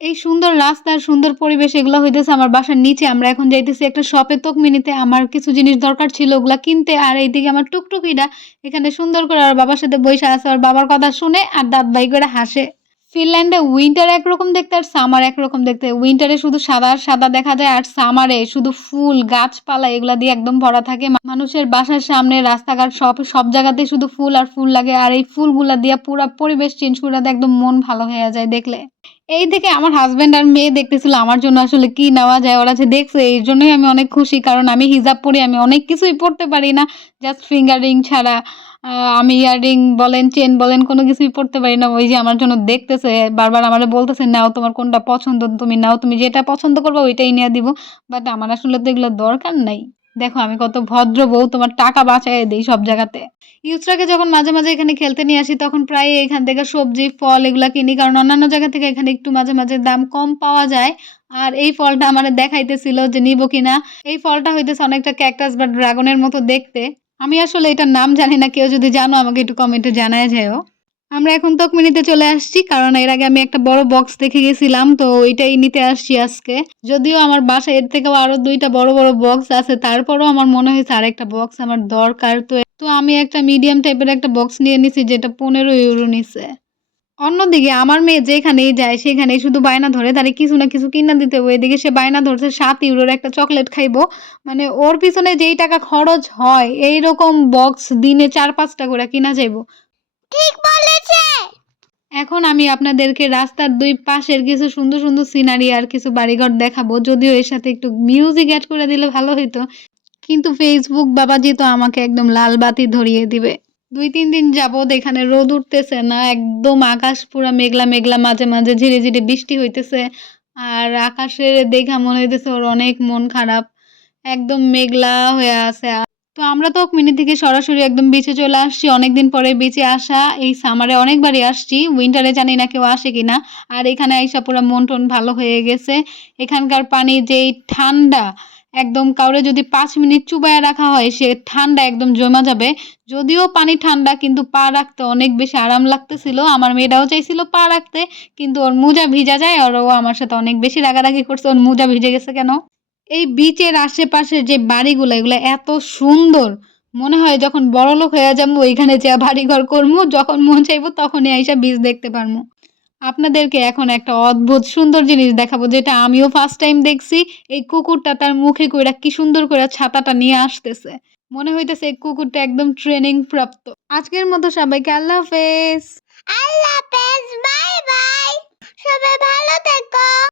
এই সুন্দর রাস্তার সুন্দর পরিবেশ এগুলা হইতেছে আমার বাসার নিচে। আমরা এখন যাইতেছি একটা শপে তকমিনিতে। আমার কিছু জিনিস দরকার ছিল ওগুলা কিনতে। আর এইদিকে আমার টুকটুকিটা এখানে সুন্দর করে ওর বাবার সাথে বইসা আছে। ওর বাবার কথা শুনে আর দাঁত বাই করে হাসে। ফিনল্যান্ডে উইন্টার একরকম দেখতে আর সামার একরকম দেখতে। উইন্টারে শুধু সাদা, সাদা দেখা যায় আর সামারে শুধু ফুল, গাছপালা এগুলা দিয়ে একদম ভরা থাকে। মানুষের বাসার সামনে রাস্তাঘাট সব জায়গাতেই শুধু ফুল আর ফুল লাগে। আর এই ফুলগুলা দিয়া পুরা পরিবেশ চেঞ্জ করে দেয় একদম মন ভালো হইয়া যায় দেখলে। এই থেকে আমার হাসব্যান্ড আর মেয়ে দেখতেছিল আমার জন্য আসলে কি নেওয়া যায়। ওরা যে দেখছে এইজন্যই আমি অনেক খুশি। কারণ আমি হিজাব পড়ি, আমি অনেক কিছুই পড়তে পারি না। জাস্ট ফিঙ্গার রিং ছাড়া। আ আমি ইয়াররিং বলেন, চেইন বলেন কোনো কিছুই পড়তে পারি না। ওই যে আমার জন্য দেখতেছে, বারবার আমারে বলতেছে, "নাও তোমার কোনটা পছন্দ তুমি নাও। তুমি যেটা পছন্দ করবা ওইটাই নিয়া দিবো।" বাট আমার আসলে তো এগুলো দরকার নাই। দেখো আমি কত ভদ্র বউ, তোমার টাকা বাঁচাইয়া দেই সব জায়গাতে। ইউসরাকে যখন মাঝে, মাঝে এখানে খেলতে নিয়ে আসি তখন প্রায়ই এখান থেকে সবজি, ফল এগুলা কিনি। কারণ অন্যান্য জায়গা থেকে এখানে একটু মাঝে, মাঝে দাম কম পাওয়া যায়। আর এই ফলটা আমারে দেখাইতেছিল যে নিবো কিনা। এই ফলটা হইতেছে অনেকটা ক্যাকটাস বা ড্রাগনের মতো দেখতে। আমি আসলে এটার নাম জানি না। কেউ যদি জানো আমাকে একটু কমেন্টে জানায়া যাইও। আমরা এখন তকমিনিতে চলে আসছি। কারণ এর আগে আমি একটা বড় বক্স দেখে গেছিলাম। তো ওইটাই নিতে আসছি আজকে। যদিও আমার বাসায় এর থেকেও আরো ২ টা বড়, বড় বক্স আছে। তারপরও আমার মনে হইছে আরেকটা বক্স আমার দরকার। তো আমি একটা মিডিয়াম টাইপের একটা বক্স নিয়ে নিছি যেটা €১৫ নিছে। অন্যদিকে আমার মেয়ে যেখানেই যায় সেখানেই শুধু বায়না ধরে তারে কিছু না কিছু কিনা দিতে হবে। এদিকে সে বায়না ধরছে €৭ র একটা চকোলেট খাইবো। মানে ওর পিছনে যেই টাকা খরচ হয় এইরকম বক্স দিনে ৪-৫ টা করে কিনা যাইবো। ঠিক বলেছে। এখন আমি আপনাদেরকে রাস্তার ২ পাশের কিছু সুন্দর, সুন্দর সিনারি আর কিছু বাড়িঘর দেখাবো। যদিও এর সাথে একটু মিউজিক এড করে দিলে ভালো হইতো। কিন্তু Facebook বাবাজি তো আমাকে একদম লাল বাতি ধরিয়ে দিবে। ২-৩ দিন যাবৎ এখানে রোদ উঠতেছে না। একদম আকাশ পুরা মেঘলা, মেঘলা মাঝে, মাঝে ঝিরিঝিরি বৃষ্টি হইতেছে। আর আকাশের দেইখা মনে হইতেছে ওর অনেক মন খারাপ। একদম মেঘলা হয়ে আছে। তো আমরা তো মিনি থেকে সরাসরি একদম বিচে চলে আসছি। অনেকদিন পরে বিচে আসা। এই সামারে অনেকবারই আসছি। উইন্টারে জানি না কেউ আসে কিনা। আর এখানে আইসা পুরা মন-টন ভালো হয়ে গেছে। এখানকার পানি যেই ঠান্ডা, একদম কাউরে যদি ৫ মিনিট চুবাইয়া রাখা হয় সে ঠান্ডা একদম জমা যাবে। যদিও পানি ঠান্ডা কিন্তু পা রাখতে অনেক বেশি আরাম লাগতেছিল। আমার মেয়েটাও চাইছিল পা রাখতে। কিন্তু ওর মোজা ভিজা যায় আর ও আমার সাথে অনেক বেশি রাগারাগি করছে ওর মোজা ভিজে গেছে কেন? এই বিচের আশেপাশের যে বাড়িগুলা এগুলা এত সুন্দর। মনে হয় যখন বড়লোক হইয়া যামু ওইখানে যেয়ে বাড়িঘর করমু। যখন মন চাইবো তখনই আইসা বিচ দেখতে পারমু। আপনাদেরকে এখন একটা অদ্ভুত সুন্দর জিনিস দেখাবো যেটা আমিও ফার্স্ট টাইম দেখছি। এই কুকুরটা তার মুখে কইরা কি সুন্দর কইরা ছাতাটা নিয়ে আসতেছে। মনে হইতেছে এই কুকুরটা একদম ট্রেনিং প্রাপ্ত। আজকের মতো সবাইকে আল্লাহ হাফেজ। আল্লাহ হাফেজ, বাই বাই। সবাই ভালো থাকবেন।